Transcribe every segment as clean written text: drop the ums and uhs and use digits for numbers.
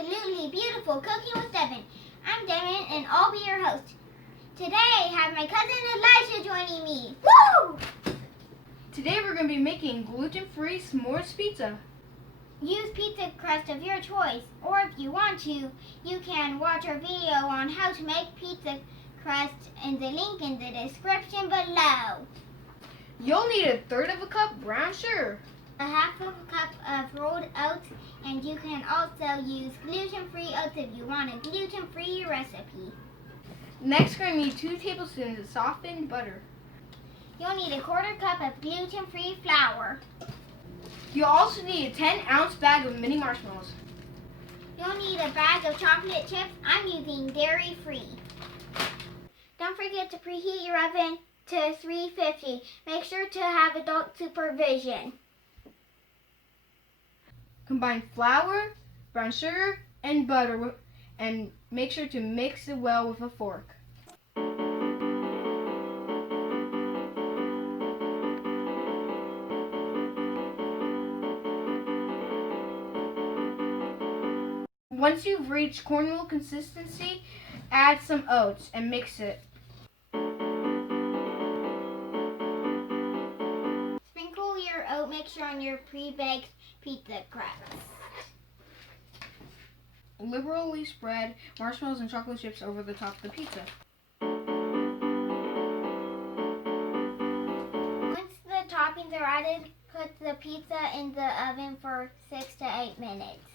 absolutely beautiful Cooking with Devon. I'm Devon and I'll be your host. Today I have my cousin Elijah joining me. Woo! Today we're going to be making gluten-free s'mores pizza. Use pizza crust of your choice, or if you want to, you can watch our video on how to make pizza crust in the link in the description below. You'll need 1/3 cup brown sugar, 1/2 cup of rolled oats, and you can also use gluten-free oats if you want a gluten-free recipe. Next we're going to need 2 tablespoons of softened butter. You'll need 1/4 cup of gluten-free flour. You'll also need a 10-ounce bag of mini marshmallows. You'll need a bag of chocolate chips. I'm using dairy-free. Don't forget to preheat your oven to 350. Make sure to have adult supervision. Combine flour, brown sugar, and butter and make sure to mix it well with a fork. Once you've reached cornmeal consistency, add some oats and mix it. Sprinkle your oat mixture on your pre-baked pizza crust. Liberally spread marshmallows and chocolate chips over the top of the pizza. Once the toppings are added, put the pizza in the oven for 6 to 8 minutes.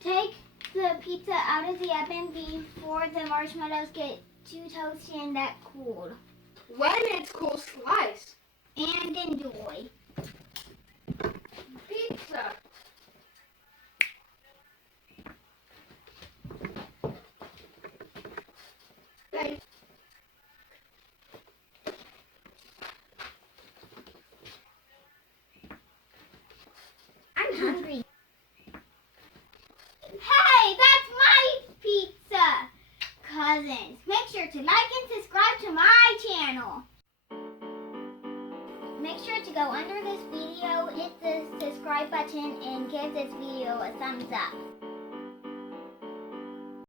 Take the pizza out of the oven before the marshmallows get too toasty and get cooled. When it's cool, slice. And enjoy. Pizza. Thanks. I'm hungry. Hey, that's my pizza! Cousins, make sure to like and subscribe to my channel. Make sure to go under this video, hit the subscribe button, and give this video a thumbs up.